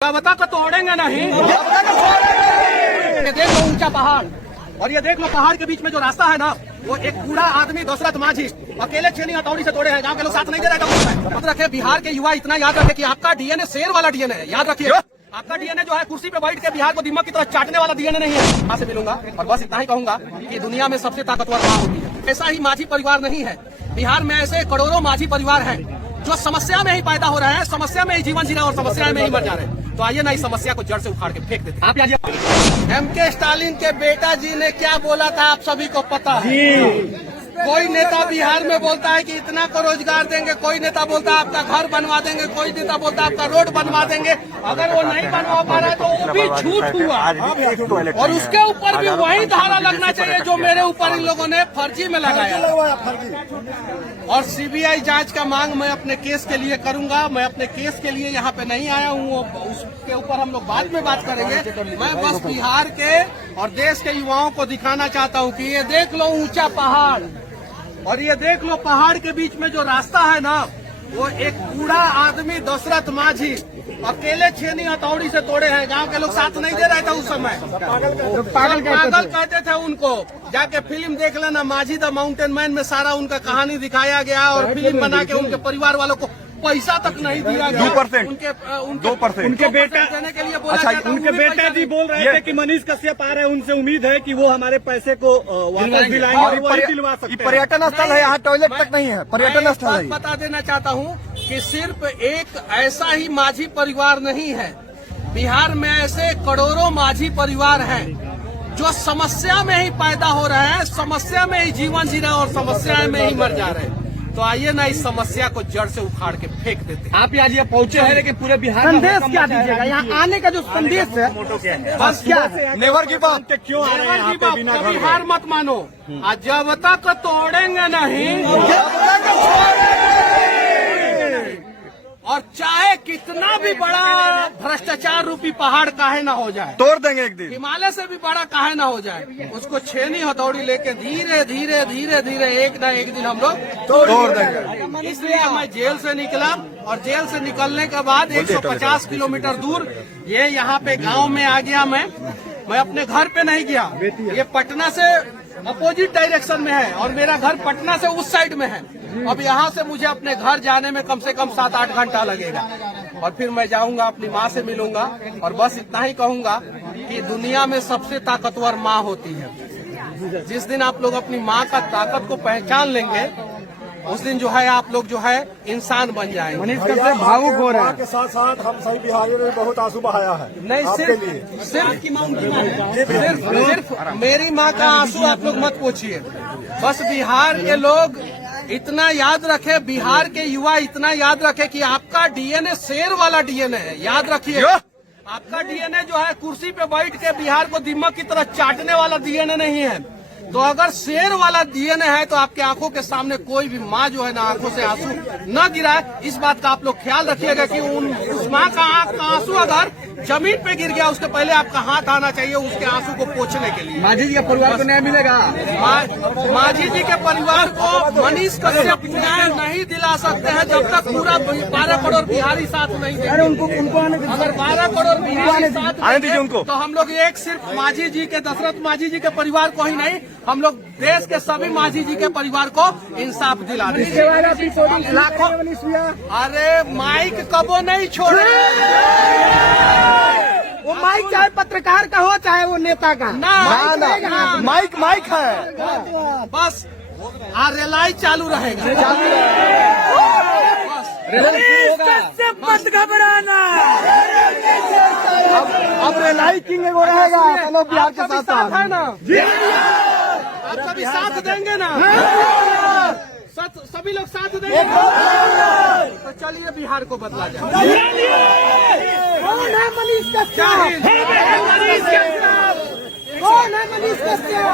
बता को तोड़ेंगे नहीं। देख लो ऊंचा पहाड़, और ये देख लो पहाड़ के बीच में जो रास्ता है ना, वो एक बूढ़ा आदमी दशरथ माझी अकेले छेनी हथौड़ी से तोड़े हैं। गांव के लोग साथ नहीं दे रहे। याद रखे बिहार के युवा, इतना याद रखे कि आपका डीएनए शेर वाला डीएनए है। याद रखिए, आपका डीएनए जो है कुर्सी पे बैठ के बिहार को दिमाग की तरह चाटने वाला डीएनए नहीं है। यहाँ से मिलूंगा और बस इतना ही कहूंगा कि दुनिया में सबसे ताकतवर माँ होती है। ऐसा ही माझी परिवार नहीं है। बिहार में ऐसे करोड़ों माझी परिवार है जो समस्या में ही पैदा हो रहे हैं, समस्या में ही जीवन जी रहे हैं और समस्या में ही मर जा रहे हैं। तो आइए ना इस समस्या को जड़ से उखाड़ के फेंक देते हैं। आप एमके स्टालिन के बेटा जी ने क्या बोला था आप सभी को पता है। कोई नेता बिहार में बोलता है कि इतना को रोजगार देंगे, कोई नेता बोलता है आपका घर बनवा देंगे, कोई नेता बोलता है आपका रोड बनवा देंगे। अगर वो नहीं बनवा पा रहा है तो वो भी झूठ हुआ, और उसके ऊपर भी वही धारा लगना चाहिए जो मेरे ऊपर इन लोगों ने फर्जी में लगाया। और सीबीआई जांच का मांग मैं अपने केस के लिए करूंगा। मैं अपने केस के लिए यहाँ पे नहीं आया हूँ, उसके ऊपर हम लोग बाद में बात करेंगे। मैं बस बिहार के और देश के युवाओं को दिखाना चाहता हूँ कि ये देख लो ऊंचा पहाड़, और ये देख लो पहाड़ के बीच में जो रास्ता है ना, वो एक बूढ़ा आदमी दशरथ माझी अकेले छेनी हथौड़ी से तोड़े हैं। गांव के लोग साथ नहीं दे रहे थे उस समय। पागल कहते थे उनको। जाके फिल्म देख लेना, माझी द माउंटेन मैन में सारा उनका कहानी दिखाया गया, और फिल्म बना के उनके परिवार वालों को पैसा तक नहीं दिया गया। 2%, उनके बेटा देने के लिए बोला जाता है। उनके बेटा जी बोल रहे थे कि मनीष कश्यप आ रहे हैं, उनसे उम्मीद है कि वो हमारे पैसे को वापस दिलाएंगे और वही दिलवा सकते हैं। पर्यटन स्थल है, यहाँ टॉयलेट तक नहीं है, पर्यटन स्थल है। बता देना चाहता हूँ कि सिर्फ एक ऐसा ही माझी परिवार नहीं है। बिहार में ऐसे करोड़ों माझी परिवार हैं जो समस्या में ही पैदा हो रहे हैं, समस्या में ही जीवन जी रहे हैं और समस्या में ही मर जा रहे हैं। तो आइए ना इस समस्या को जड़ से उखाड़ के फेंक देते हैं। आप आज ये पहुंचे हैं, लेकिन पूरे बिहार में संदेश क्या दीजिएगा? यहाँ आने का जो संदेश है बस क्या है? Never give up. क्यों आ रहे हैं यहाँ पे बिना घर कभी हार मत मानो। जब तक तोड़ेंगे नहीं, और चाहे कितना भी बड़ा भ्रष्टाचार रूपी पहाड़ काहे ना हो जाए, तोड़ देंगे एक दिन। हिमालय से भी बड़ा काहे ना हो जाए, उसको छेनी हथौड़ी लेके धीरे धीरे धीरे धीरे एक ना एक दिन हम लोग तोड़ देंगे। इसलिए मैं जेल से निकला, और जेल से निकलने के बाद 150 किलोमीटर दूर ये यहाँ पे गांव में आ गया। मैं अपने घर पे नहीं गया। ये पटना से अपोजिट डायरेक्शन में है और मेरा घर पटना से उस साइड में है। अब यहाँ से मुझे अपने घर जाने में कम से कम 7-8 घंटा लगेगा, और फिर मैं जाऊंगा अपनी माँ से मिलूंगा। और बस इतना ही कहूंगा कि दुनिया में सबसे ताकतवर माँ होती है। जिस दिन आप लोग अपनी माँ का ताकत को पहचान लेंगे, उस दिन जो है आप लोग जो है इंसान बन जाएंगे। मनीष कश्यप भावुक हो रहा है। के साथ साथ हम सही बिहारियों ने बहुत आंसू बहाया है। नहीं, सिर्फ मेरी माँ का आंसू आप लोग मत पूछिए। बस बिहार के लोग इतना याद रखे, बिहार के युवा इतना याद रखे कि आपका डीएनए शेर वाला डीएनए है। याद रखिए, आपका डीएनए जो है कुर्सी पे बैठ के बिहार को दिमाग की तरह चाटने वाला डीएनए नहीं है। तो अगर शेर वाला डीएनए है तो आपके आंखों के सामने कोई भी माँ जो है ना आंखों से आंसू न गिराए। इस बात का आप लोग ख्याल रखिएगा कि उस माँ का आंख का आंसू अगर जमीन पे गिर गया, उसके पहले आपका हाथ आना चाहिए उसके आंसू को पोंछने के लिए। माझी जी के परिवार को न्याय मिलेगा। माझी जी के परिवार को मनीष कश्यप न्याय नहीं दिला सकते हैं जब तक पूरा 12 करोड़ बिहारी साथ नहीं देंगे। अगर 12 करोड़ बिहारी साथ आने दीजिए उनको। तो हम लोग एक सिर्फ माझी जी के, दशरथ माझी जी के परिवार को ही नहीं, हम लोग देश के सभी माझी जी के परिवार को इंसाफ दिला देंगे। लाखों, अरे माइक कबो नहीं छोड़े। वो माइक चाहे पत्रकार का हो चाहे वो नेता का, ना माइक है। बस रेलाई चालू रहेगा। मत घबराना। अब रेलाई किंग वो रहेगा बिहार के साथ साथ है ना। आप सभी साथ देंगे ना? सभी लोग साथ देंगे तो चलिए बिहार को बदला जाए। कौन है मनीष कश्यप? कौन है मनीष कश्यप?